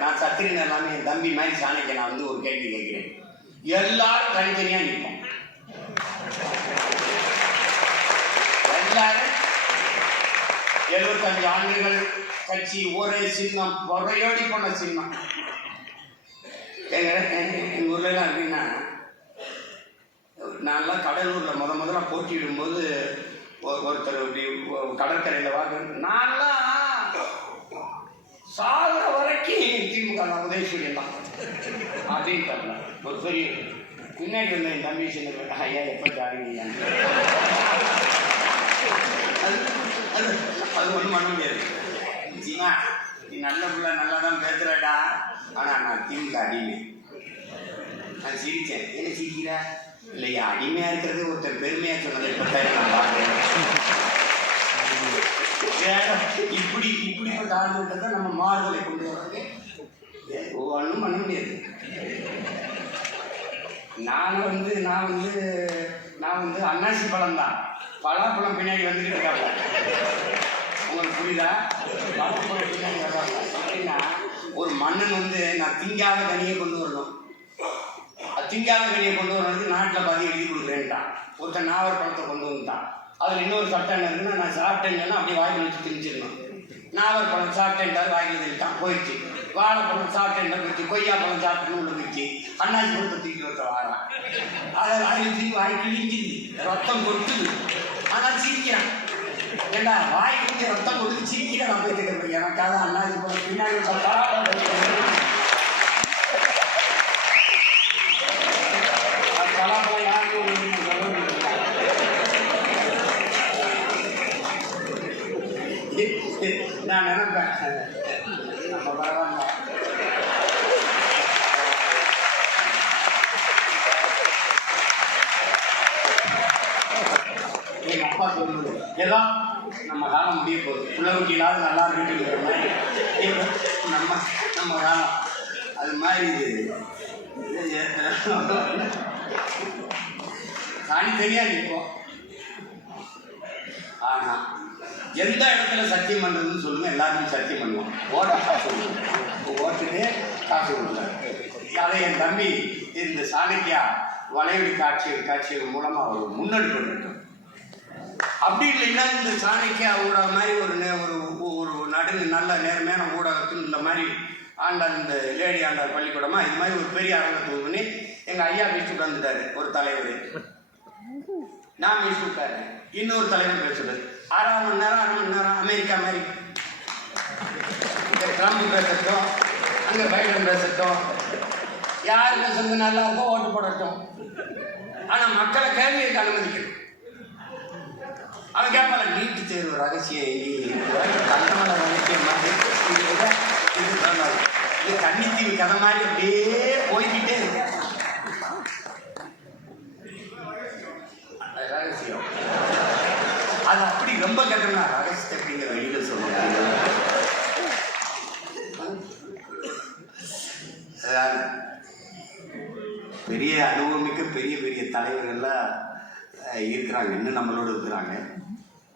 நான் சத்திரியன் எல்லாமே என் தம்பி மாதிரி சாணிக்க நான் வந்து ஒரு கேள்வி கேட்குறேன். எல்லாரும் தனித்தனியா நிற்போம் எல்லாரும் எழுபத்தஞ்சு ஆண்டுகள் கட்சி ஒரே சின்னம் பொறையோடி போன சின்னம். எங்கள் எங்க எல்லாம் எப்படின்னா நான்லாம் கடலூர்ல முத முதல்ல போட்டியிடும்போது ஒருத்தர் இப்படி கடற்கரையில் வாங்க வாக்கு நான்லாம் சாகுற வரைக்கும் திமுக தான் உதயசூரியன் தான் அப்படின்ட்டாங்க ஒரு பெரிய பின்னாடி இருந்த என் தம்பி சின்ன ஐயா எப்போ ஜாடிங்க அது அது அது ஒன்றும் பண்ண முடியாது. நீ நல்ல பிள்ளை நல்லா தான் பேசுறடா. ஆனால் நான் திமுக அடிமை. நான் சிரித்தேன் என்ன சிரிக்கிறா? இல்லையா அடிமையாக இருக்கிறது ஒருத்தர் பெருமையாக சொன்னதை பத்தாயிரம் நான் இப்படி இப்படிப்பட்ட ஆளுகிட்ட தான் நம்ம மாறுதலை கொண்டு வர்றது ஒவ்வொன்றும் பண்ண முடியாது நான் வந்து நான் வந்து நான் வந்து அன்னாசி பழம் தான் பலாப்பழம் பின்னாடி வந்துக்கிட்டு இருக்காங்க. உங்களுக்கு புரியுதா? பலாப்பழம் பின்னாடி வர்றாங்க. அப்படின்னா ஒரு மன்னன் வந்து நான் திங்காத கனியை கொண்டு வரணும். திங்காத கனியை கொண்டு வரணுக்கு நாட்டில் பாதி எழுதி கொடுக்குறேன்ட்டான். ஒருத்தன் நாவல் பழத்தை கொண்டு வந்துட்டான். அதில் இன்னொரு சட்டம் என்ன இருக்குன்னா நான் சாப்பிட்டேன்னு அப்படியே வாயில் வச்சு திணிச்சிடணும். நாவல் பழம் சாப்பிட்டேன்டாரு வாயில் திட்டான் போயிடுச்சு வாழைப்பழம் சாப்பிட்டேன் போயிடுச்சு கொய்யா பழம் சாப்பிட்டேன்னு உள்ள போயிடுச்சு அண்ணாச்சி பழத்தை தூக்கி வைக்க வாரம் அதை வாயில் வச்சு வாய் கிழிஞ்சுது ரத்தம் கொட்டுது. ஆனால் சிரிக்கிறான். ஏண்டா வாய் ரத்தம் கொடுத்து சிரிக்கிறேன் நான் போயிட்டு கேட்குறேன் எனக்காக அண்ணாச்சி பழம் பின்னாடி ஒரு பழம் அது பலாப்பழம் யாருக்கும் ஒண்ணும் சொல்ல முடியாது. நான் நினைப்பேன் நம்ம பரவாயில்ல எங்க அப்பா சொல்லுவது ஏதோ நம்ம காலம் முடிய போகுது பிள்ளைக்குட்டியிலாவது நல்லா இருக்குங்கிற மாதிரி நம்ம நம்ம காலம் அது மாதிரி தனித்தனியா நிற்போம் ஆனால் எந்த இடத்துல சத்தியம் பண்றதுன்னு சொல்லுங்க எல்லாருமே சத்தியம் பண்ணுவோம் ஓட்ட காசு ஓட்டுட்டு காசு கொடுங்க. அதை என் தம்பி இந்த சாணக்கியா வளைவடி காட்சி காட்சிகள் மூலமாக அவர் முன்னெடுப்பு எடுக்கட்டும் அப்படி இல்லைன்னா இந்த சாணக்கியா ஊடகம் மாதிரி ஒரு நே- ஒரு ஒரு நடு நல்ல நேர்மையான ஊடகத்தில் இந்த மாதிரி ஆண்டாள் இந்த லேடி ஆண்டாள் பள்ளிக்கூடமா இது மாதிரி ஒரு பெரிய அரங்கத்துக்கு பண்ணி எங்கள் ஐயா பேசிட்டு வந்துட்டார் ஒரு தலைவர். நான் பேசிட்டு இன்னொரு தலைவர் பேசுறது அரை மணி நேரம் அரை மணி நேரம் அமெரிக்கா மாதிரி இங்கே ட்ரம்ப் பேசட்டும் அங்கே பைடன் பேசட்டும். யார் பேசுறது நல்லா இருக்கோ ஓட்டு போடட்டும். ஆனால் மக்களை கேள்வி அனுமதிக்கணும். அவன் கேட்பாங்க நீட்டு தேர்வு ரகசியம் எங்கே கண்ணால ரகசியம் மாதிரி இது தண்ணி தீவு கதை மாதிரி அப்படியே போய்கிட்டே இருக்கேன் அந்த ரகசியம் அது அப்படி ரொம்ப கேட்டோம்னா ரகசியத்தை அப்படிங்கிற வெளியில சொல்லுவாங்க அதான் பெரிய அனுபவமிக்க பெரிய பெரிய தலைவர்கள்லாம் இருக்கிறாங்க. இன்னும் நம்மளோட இருக்கிறாங்க.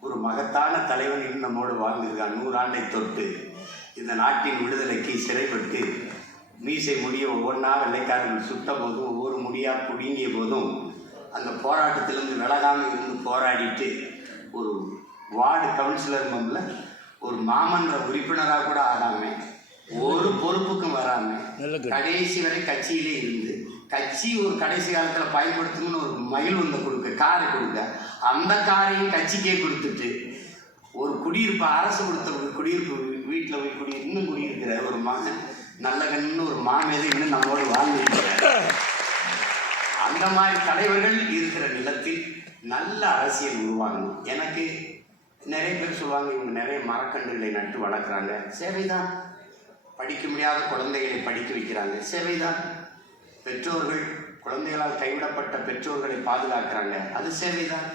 ஒரு மகத்தான தலைவன் இன்னும் நம்மோடு வாழ்ந்திருக்கான். நூறாண்டை தொட்டு இந்த நாட்டின் விடுதலைக்கு சிறைப்பட்டு மீசை முடிய ஒவ்வொன்றா வெள்ளைக்காரர்கள் சுட்ட போதும் ஒவ்வொரு முடியா புடுங்கிய போதும் அந்த போராட்டத்திலிருந்து விலகாமல் இருந்து போராடிட்டு ஒரு வார்டு கவுன்சிலர் மம்ல ஒரு மாமன்ற உறுப்பினராக கூட ஆகாம ஒரு பொறுப்புக்கும் வராம கடைசி வரை கட்சியிலே இருந்து கட்சி ஒரு கடைசி காலத்தில் பயன்படுத்தணும்னு ஒரு மயில் ஒன்று கொடுக்க காரை கொடுக்க. அந்த காரையும் கட்சிக்கே கொடுத்துட்டு ஒரு குடியிருப்பு அரசு கொடுத்த ஒரு குடியிருப்பு வீட்டில் போய் குடி இன்னும் குடியிருக்கிற ஒரு மகன் நல்ல கண்ணு ஒரு மாமேதை இன்னும் நம்மளோட வாழ்ந்துருக்கிறார் அந்த மாதிரி தலைவர்கள் இருக்கிற நிலத்தில் நல்ல அரசியல் உருவாகணும் எனக்கு நிறைய பேர் சொல்லுவாங்க இவங்க நிறைய மரக்கன்றுகளை நட்டு வளர்க்குறாங்க. சேவைதான். படிக்க முடியாத குழந்தைகளை படிக்க வைக்கிறாங்க. சேவைதான். பெற்றோர்கள் குழந்தைகளால் கைவிடப்பட்ட பெற்றோர்களை பாதுகாக்கிறாங்க. அது சேவைதான்.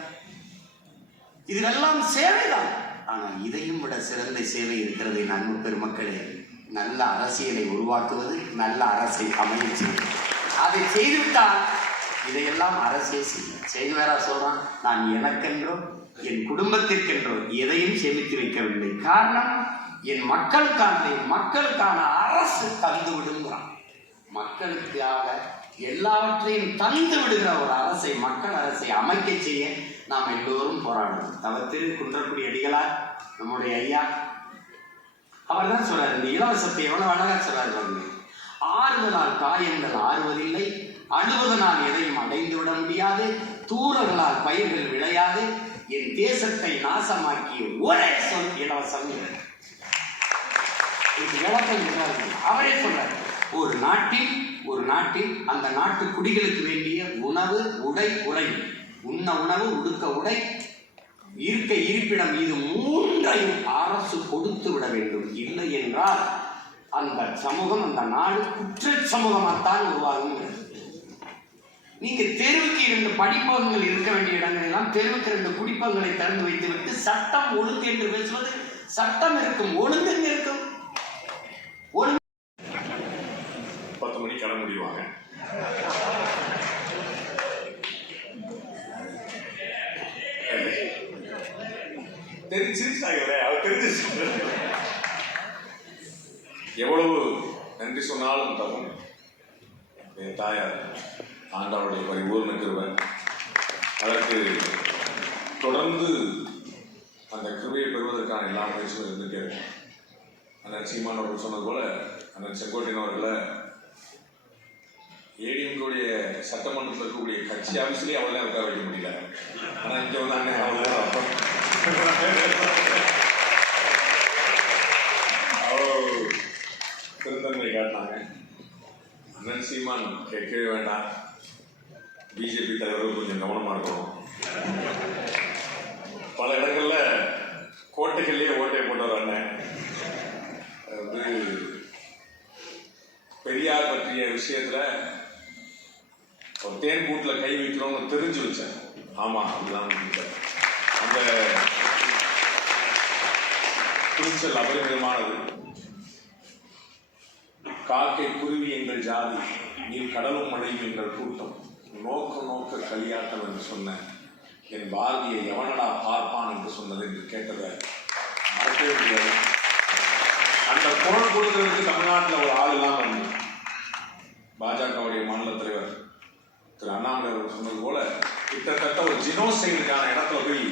இதெல்லாம் சேவைதான். ஆனால் இதையும் விட சிறந்த சேவை இருக்கிறது என் அன்பு பெருமக்களே நல்ல அரசியலை உருவாக்குவது நல்ல அரசை அமைச்சு அதை செய்துவிட்டால் இதையெல்லாம் அரசே செய்யும். செய்வேரா சொல்றான் நான் எனக்கென்றோ என் குடும்பத்திற்கென்றோ எதையும் சேமித்து வைக்கவில்லை. காரணம் என் மக்களுக்கானதை மக்களுக்கான அரசு தந்து விடுங்கிறான் மக்களுக்காக எல்லாவற்றையும் தந்து விடுகிற ஒரு அரசை மக்கள் அரசை அமைக்க செய்ய நாம் எல்லோரும் போராடணும். தவத்திரு குன்றக்குடி அடிகளார் நம்முடைய ஐயா. அவர் தான் சொல்றாரு இந்த இலவசத்தை எவ்வளவு அழகா சொல்றாரு பாருங்க. ஆறுதலால் காயங்கள் ஆறுவதில்லை. அழுவதனால் எதையும் அடைந்து விட முடியாது. தூரங்களால் பயிர்கள் விளையாது. என் தேசத்தை நாசமாக்கிய ஒரே சொல் இலவசம். என்று. இதுக்கு விளக்கம் அவரே சொல்றாரு. ஒரு நாட்டில் ஒரு நாட்டில் அந்த நாட்டு குடிகளுக்கு வேண்டிய உணவு உடை உடை. உண்ண உணவு உடுக்க உடை. இருக்க இருப்பிடம் இது மூன்றையும் அரசு கொடுத்து விட வேண்டும். இல்லை என்றால் அந்த சமூகம் அந்த நாடு குற்ற சமூகமாகத்தான் உருவாகும் நீங்க தெருவுக்கு இரண்டு படிப்பகங்கள் இருக்க வேண்டிய இடங்கள் எல்லாம் தெருவுக்கு இரண்டு குடிப்பகங்களை திறந்து வைத்துவிட்டு சட்டம் ஒழுங்கு என்று பேசுவது சட்டம் இருக்கும் ஒழுங்கு இருக்கும். ஒழுங்கு பத்து மணிக்கு கடை முடிவாங்க. தெரிஞ்சிருச்சாங்களே? அவர் தெரிஞ்சிருச்சு எவ்வளவு நன்றி சொன்னாலும் தகும் என் தாயார் ஆண்டாளுடைய பரிபூர்ண கிருபை. அதற்கு தொடர்ந்து அந்த கிருவையை பெறுவதற்கான எல்லா முயற்சியும் இருந்துட்டே இருக்கும் அண்ணன் சீமான் அவர்கள் சொன்னது போல அண்ணன் செங்கோட்டையன் அவர்களை ஏடிஎம்கோடைய சட்டமன்றத்தில் இருக்கக்கூடிய கட்சி ஆஃபீஸ்லேயே அவளே உட்கார வைக்க முடியல. ஆனால் இங்கே வந்து அண்ணன் அவ்வளோ அவ்வளோ பெருந்தன்மை காட்டினாங்க. அண்ணன் சீமான் கேட்கவே வேண்டாம். பிஜேபி தலைவர்கள் கொஞ்சம் கவனமாக இருக்கணும். பல இடங்களில் கோட்டைகள்லேயே ஓட்டை போட்டவர் அண்ணன். அது பெரியார் பற்றிய விஷயத்தில் ஒரு தேன் கூட்டில் கை வைக்கிறோம்னு தெரிஞ்சு வச்சேன். ஆமாம் அப்படிதான் அந்த துணிச்சல் அபரிமிதமானது. காக்கை குருவி எங்கள் ஜாதி நீர் கடலும் மழையும் எங்கள் கூட்டம். நோக்க நோக்க கலியாட்டம் என்று சொன்ன என் பாரதியை எவனடா பார்ப்பான் என்று சொன்னது என்று கேட்டதை மறக்கவே முடியாது. அந்த குரல் கொடுக்கிறதுக்கு தமிழ்நாட்டில் ஒரு ஆள் இல்லாமல் பாஜகவுடைய மாநில தலைவர் திரு அண்ணாமலை அவர்கள் சொன்னது போல கிட்டத்தட்ட ஒரு ஜினோசைடுக்கான இடத்துல போய்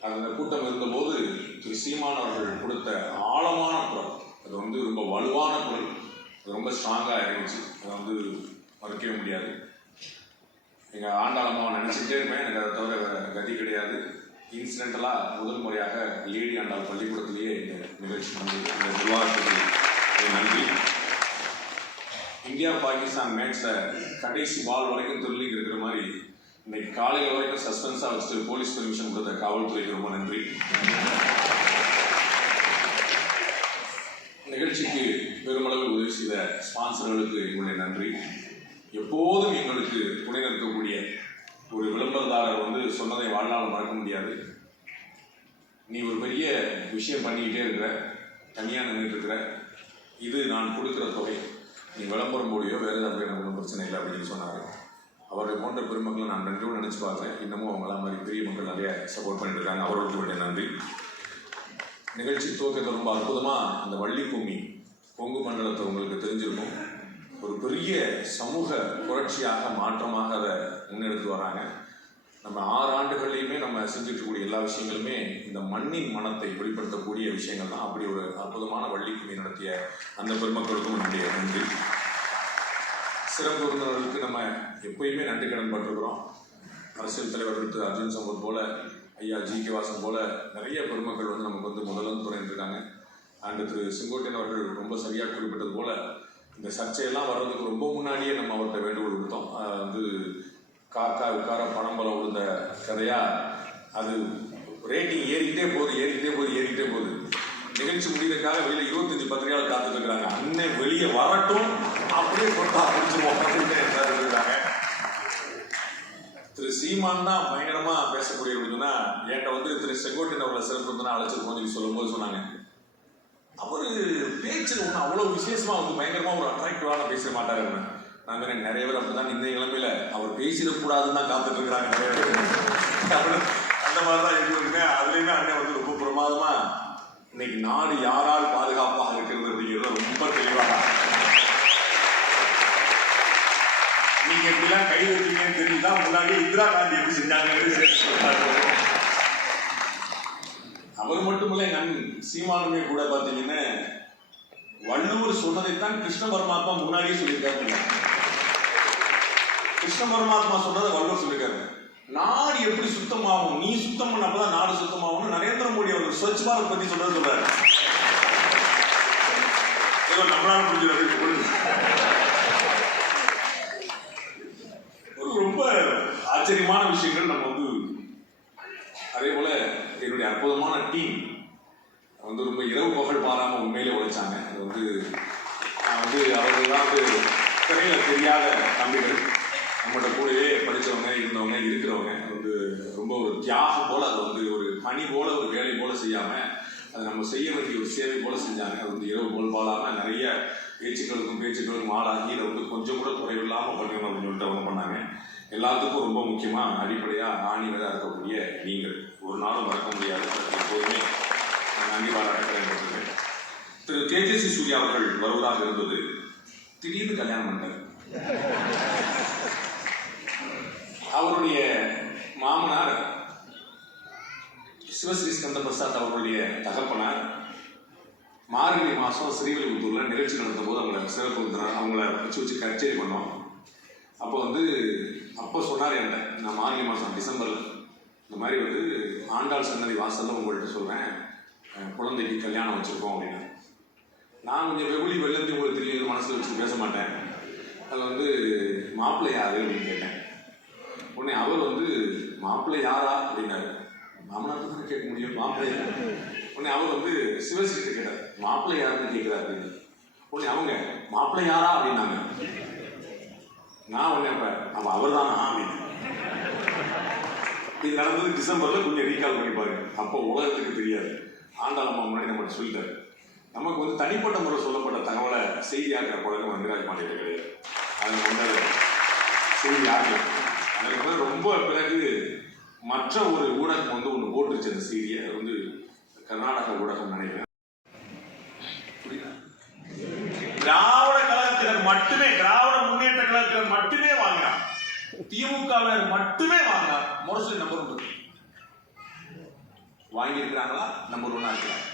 அந்த கூட்டம் இருந்தபோது திரு சீமான் அவர்கள் கொடுத்த ஆழமான குரல். அது வந்து ரொம்ப வலுவான குரல். அது ரொம்ப ஸ்ட்ராங்காக இருந்துச்சு. அதை வந்து மறுக்கவே முடியாது. எங்கள் ஆண்டாளமாக நினச்சிட்டே இருப்பேன். எனக்கு அதை தவிர வேறு கதி கிடையாது. இன்சிடென்டலாக முதல் முறையாக லேடி ஆண்டாள் பள்ளிக்கூடத்திலேயே இந்த நிகழ்ச்சி வந்து நன்றி. இந்தியா பாகிஸ்தான் மேட்ச்சை கடைசி பால் வரைக்கும் த்ரில்லிங் இருக்கிற மாதிரி இன்னைக்கு காலையில் வரைக்கும் சஸ்பென்ஸாக வச்சுட்டு போலீஸ் பெர்மிஷன் கொடுத்த காவல்துறைக்கு ரொம்ப நன்றி. நிகழ்ச்சிக்கு பெருமளவில் உதவி செய்த ஸ்பான்சர்களுக்கு எங்களுடைய நன்றி. எப்போதும் எங்களுக்கு துணை நிற்கக்கூடிய ஒரு விளம்பரதாரர் வந்து சொன்னதை வாழ்நாள் மறக்க முடியாது. நீ ஒரு பெரிய விஷயம் பண்ணிக்கிட்டே இருக்கிற தனியாக நின்றுட்டு இருக்கிற இது நான் கொடுக்குற தொகை. நீ விளம்பரம் போடியோ வேலை ஏதாவது எனக்கு ஒன்றும் பிரச்சனை இல்லை அப்படின்னு சொன்னார். அவரை போன்ற பெருமக்களை நான் நன்றியோடு நினச்சி பார்க்குறேன் இன்னமும் அவங்களாம் மாதிரி பெரிய மக்கள் நிறைய சப்போர்ட் பண்ணிட்டு இருக்காங்க. அவர்களுக்கு வேண்டிய நன்றி. நிகழ்ச்சி துவக்கத்தில் ரொம்ப அற்புதமாக அந்த வள்ளி பூமி பொங்கு மண்டலத்தை உங்களுக்கு தெரிஞ்சிருக்கும். ஒரு பெரிய சமூக புரட்சியாக மாற்றமாக அதை முன்னெடுத்து வராங்க. நம்ம ஆறு ஆண்டுகள்லையுமே நம்ம செஞ்சுட்டு இருக்கக்கூடிய எல்லா விஷயங்களுமே இந்த மண்ணின் மனத்தை வெளிப்படுத்தக்கூடிய விஷயங்கள் தான் அப்படி ஒரு அற்புதமான வள்ளிக்குமி நடத்திய அந்த பெருமக்களுக்கும் நம்முடைய நன்றி. சிறப்பு விருந்தினர்களுக்கு நம்ம எப்பயுமே நன்றி கடன் பட்டிருக்கிறோம். அரசியல் தலைவர்கள் திரு அர்ஜுன் சம்பத் போல ஐயா ஜி கே வாசன் போல நிறைய பெருமக்கள் வந்து நமக்கு வந்து முதலும் துணைந்துருக்காங்க அண்டு திரு செங்கோட்டையன் அவர்கள் ரொம்ப சரியாக குறிப்பிட்டது போல இந்த சர்ச்சையெல்லாம் வர்றதுக்கு ரொம்ப முன்னாடியே நம்ம அவர்கிட்ட வேண்டுகோள் கொடுத்தோம் வந்து காக்கா உட்கார பணம்பலம் விழுந்த கதையா? அது ரேட்டிங் ஏறிக்கிட்டே போகுது ஏறிக்கிட்டே போகுது ஏறிக்கிட்டே போகுது. நிகழ்ச்சி முடிவுக்காக வெளியில இருபத்தஞ்சு பத்திரிகையாளர் காத்துட்டு இருக்கிறாங்க. அண்ணன் வெளியே வரட்டும் அப்படியே கொண்டா முடிஞ்சுவோம் அப்படின்னு இருக்காங்க திரு சீமான் தான் பயங்கரமா பேசக்கூடிய அப்படின்னா என்கிட்ட வந்து திரு செங்கோட்டையன் அவர்களை சிறப்பு விருந்தினரா அழைச்சிருக்கோம் சொல்லி சொல்லும்போது சொன்னாங்க. அவரு பேச்சு ஒன்று அவ்வளவு விசேஷமா வந்து பயங்கரமா ஒரு அட்ராக்டிவான பேச மாட்டாரு நான் நிறைய பேர் அப்படிதான் இந்த இளமையில அவர் பேசிடக்கூடாதுன்னு தான் காத்துட்டு இருக்கிறாங்க நிறைய பேர். அந்த மாதிரிதான் இருக்குங்க அதுலயுமே அண்ணன் வந்து ரொம்ப பிரமாதமா இன்னைக்கு நாடு யாரால் பாதுகாப்பாக இருக்கிறது அப்படிங்கிறது ரொம்ப தெளிவாக நீங்க எப்படிலாம் கை வச்சீங்கன்னு தெரிஞ்சுதான் முன்னாடி இந்திரா காந்தி எப்படி செஞ்சாங்கன்னு அவர் மட்டுமல்ல நன் அண்ணன் சீமானுமே கூட பாத்தீங்கன்னா வள்ளுவர் சொன்னதைத்தான் கிருஷ்ண பரமாத்மா முன்னாடியே சொல்லியிருக்காரு. கிருஷ்ண பரமாத்மா சொன்னதை வள்ளுவர் சொல்லியிருக்காரு. நாடு எப்படி சுத்தமாகும் நீ சுத்தம் பண்ணப்பதான் நாடு சுத்தமாகும் நரேந்திர மோடி அவர் ஸ்வச் பாரத் பத்தி சொல்றது சொல்றாரு ஏதோ நம்மளால முடிஞ்சது ஒரு ரொம்ப ஆச்சரியமான விஷயங்கள் நம்ம வந்து அதே போல என்னுடைய அற்புதமான டீம் வந்து ரொம்ப இரவு பகல் பாராம உண்மையிலே உழைச்சாங்க அது வந்து நான் வந்து அவர்கள் தான் வந்து திரையில தெரியாத தம்பிகள் நம்மளோட கூடவே படிச்சவங்க இருந்தவங்க இருக்கிறவங்க அது வந்து ரொம்ப ஒரு தியாகம் போல அதை வந்து ஒரு பணி போல ஒரு வேலை போல செய்யாம அதை நம்ம செய்ய வேண்டிய ஒரு சேவை போல செஞ்சாங்க அது வந்து இரவு போல் பாலாம நிறைய பேச்சுக்களுக்கும் பேச்சுக்களுக்கும் ஆளாகி இதை வந்து கொஞ்சம் கூட குறைவில்லாமல் பண்ணணும் அப்படின்னு சொல்லிட்டு அவங்க பண்ணாங்க. எல்லாத்துக்கும் ரொம்ப முக்கியமா அடிப்படையா ஆணிவராக இருக்கக்கூடிய நீங்கள். ஒரு நாளும் மறக்க முடியாது. எப்போதுமே நான் நன்றி பாராட்டுகிறேன் திரு தேஜஸ்வி சூர்யா அவர்கள் வருவதாக இருந்தது. திடீர்னு கல்யாணம் பண்ணார் அவருடைய மாமனார் சிவஸ்ரீ ஸ்கந்த பிரசாத் அவர்களுடைய தகப்பனார். மார்கழி மாதம் ஸ்ரீவில்லிபுத்தூரில் நிகழ்ச்சி நடத்தும் போது அவங்கள சிறப்பு விருந்தினர் அவங்கள வச்சு வச்சு கச்சேரி பண்ணோம். அப்போ வந்து அப்போ சொன்னார் என்கிட்ட நான் மார்கழி மாதம் டிசம்பரில். இந்த மாதிரி வந்து ஆண்டாள் சன்னதி வாசலில் உங்கள்கிட்ட சொல்கிறேன் குழந்தைக்கு கல்யாணம் வச்சுருக்கோம் அப்படின்னு. நான் கொஞ்சம் வெகுளி வெள்ளந்தி உங்களுக்கு தெரியும் மனசில் வச்சு பேச மாட்டேன். அதில் வந்து மாப்பிள்ளை யாரு அப்படின்னு கேட்டேன். உடனே அவர் வந்து மாப்பிள்ளை யாரா அப்படின்னாரு. மாமனார் தான் கேட்க முடியும் மாப்பிள்ளை யாரு? உடனே அவர் வந்து சிவசிட்டு கேட்டார் மாப்பிள்ளை யாருன்னு கேட்கிறார் அப்படின்னு. உடனே அவங்க மாப்பிள்ளை யாரா? அப்படின்னாங்க. நான் உடனே அப்ப அவ அவர் தானா அப்படின்னு. இது நடந்தது டிசம்பர்ல கொஞ்சம் ரீகால் பண்ணி பாருங்க. அப்போ உலகத்துக்கு தெரியாது. ஆண்டாள் அம்மா முன்னாடி நம்மகிட்ட சொல்லிட்டாரு. நமக்கு வந்து தனிப்பட்ட முறை சொல்லப்பட்ட தகவலை செய்தியாக்கிற பழக்கம் வந்து மாநில கிடையாது. அது வந்து அதை செய்தி ஆக்கலாம் அதுக்கப்புறம் ரொம்ப பிறகு மற்ற ஒரு ஊடகம் வந்து ஒன்று போட்டுருச்சு அந்த செய்தியை. அது வந்து கர்நாடக ஊடகம் நினைக்கிறேன் திராவிட கழகத்தினர் மட்டுமே திராவிட முன்னேற்ற கழகத்தினர் மட்டுமே வாங்கினார். திமுகவினர் மட்டுமே வாங்கினார். முரசு நம்பர் ஒன்று வாங்கியிருக்கிறாங்களா? நம்பர் ஒன்னா இருக்கிறாங்க.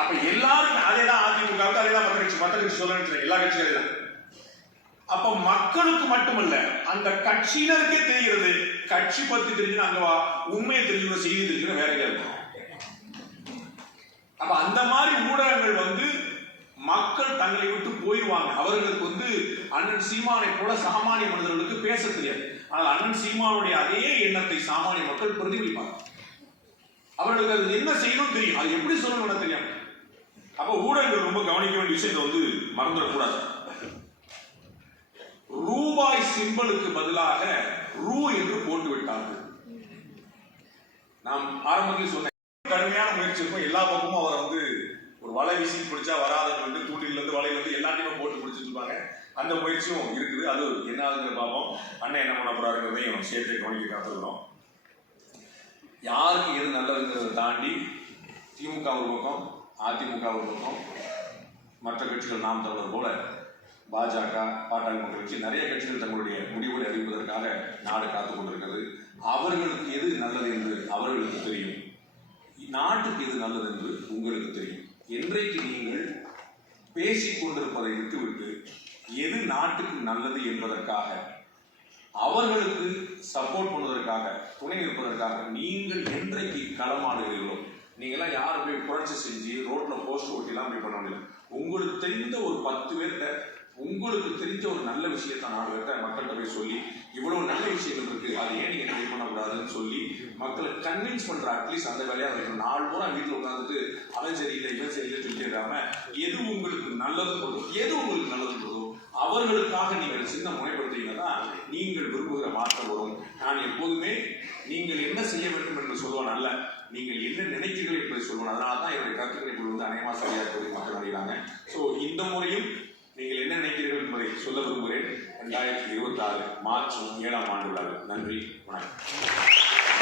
அப்ப எல்லாரும் அதேதான் அதிமுகவுக்கு அதேதான் மற்ற கட்சி மற்ற கட்சி சொல்ல எல்லா கட்சியும் தான் அப்ப மக்களுக்கு மட்டுமல்ல அந்த கட்சியினருக்கே தெரிகிறது கட்சி பத்தி தெரிஞ்சுன்னா அங்க உண்மையை தெரிஞ்சுக்கணும் செய்தி தெரிஞ்சுக்கணும் வேற எங்க இருக்கும். அப்ப அந்த மாதிரி ஊடகங்கள் வந்து மக்கள் தங்களை விட்டு போயிடுவாங்க அவர்களுக்கு வந்து அண்ணன் சீமானை போல சாமானிய மனிதர்களுக்கு பேச தெரியாது. ஆனால் அண்ணன் சீமானுடைய அதே எண்ணத்தை சாமானிய மக்கள் பிரதிபலிப்பாங்க. அவர்களுக்கு அது என்ன செய்யணும் தெரியும். அது எப்படி சொல்லணும்னு தெரியும் அப்ப ஊடகங்கள் ரொம்ப கவனிக்க வேண்டிய விஷயத்தை வந்து மறந்துடக்கூடாது. ரூபாய் சிம்பலுக்கு பதிலாக ரூ என்று போட்டு விட்டார்கள் நாம் ஆரம்பத்தில் சொன்னேன் கடுமையான முயற்சி இருக்கும். எல்லா பக்கமும் அவரை வந்து ஒரு வலை வீசி பிடிச்சா வராதவங்க வந்து தூண்டில இருந்து வலை வந்து எல்லாத்தையுமே போட்டு பிடிச்சிட்டு இருப்பாங்க. அந்த முயற்சியும் இருக்குது. அது என்ன ஆகுதுன்னு பார்ப்போம் அண்ணன் என்ன பண்ண போறாருங்கிறதையும் சேர்த்து கவனிக்க காத்துக்கிறோம் யாருக்கு எது நல்லதுங்கிறத தாண்டி திமுக ஒரு பக்கம் அதிமுக ஒரு பக்கம் மற்ற கட்சிகள் நாம் தமிழர் போல பாஜக பாட்டாளி மக்கள் கட்சி நிறைய கட்சிகள் தங்களுடைய முடிவுகளை அறிவிப்பதற்காக நாடு காத்துக் கொண்டிருக்கிறது. அவர்களுக்கு எது நல்லது என்று அவர்களுக்கு தெரியும். நாட்டுக்கு எது நல்லது என்று உங்களுக்கு தெரியும். என்றைக்கு நீங்கள் பேசிக் கொண்டிருப்பதை விட்டுவிட்டு எது நாட்டுக்கு நல்லது என்பதற்காக அவர்களுக்கு சப்போர்ட் பண்ணுவதற்காக துணை நிற்பதற்காக நீங்கள் என்றைக்கு களமாடுகிறீர்களோ நீங்களாம் யாரும் போய் புரட்சி செஞ்சு ரோட்ல போஸ்ட் ஒட்டிலாம் போய் பண்ண முடியல. உங்களுக்கு தெரிந்த ஒரு பத்து பேர்கிட்ட உங்களுக்கு தெரிஞ்ச ஒரு நல்ல விஷயத்தை நாலு பேர்த்த மக்கள்கிட்ட போய் சொல்லி இவ்வளவு நல்ல விஷயங்கள் இருக்கு அது ஏன் நீங்க ட்ரை பண்ணக்கூடாதுன்னு சொல்லி மக்களை கன்வின்ஸ் பண்ற அட்லீஸ்ட் அந்த வேலையை இருக்கணும் நாலு பூரா வீட்டில் உட்காந்துட்டு அவன் சரியில்லை இவன் சரியில்லை சொல்லிட்டு எது உங்களுக்கு நல்லது போதும் எது உங்களுக்கு நல்லது போதும் அவர்களுக்காக நீங்கள் சின்ன முனைப்படுத்தீங்கன்னா நீங்கள் விரும்புகிற மாற்றம் வரும். நான் எப்போதுமே நீங்கள் என்ன செய்ய வேண்டும் என்று சொல்லுவேன் அல்ல நீங்கள் என்ன நினைக்கிறீர்கள் என்பதை சொல்லுவேன். அதனால தான் என்னுடைய கருத்துக்களை இப்பொழுது வந்து அநேகமாக சரியாக இருப்பதை மக்கள் அறிகிறாங்க ஸோ இந்த முறையும் நீங்கள் என்ன நினைக்கிறீர்கள் என்பதை சொல்ல விரும்புகிறேன். ரெண்டாயிரத்தி இருபத்தி ஆறு மார்ச் ஏழாம் ஆண்டு விழா நன்றி வணக்கம்.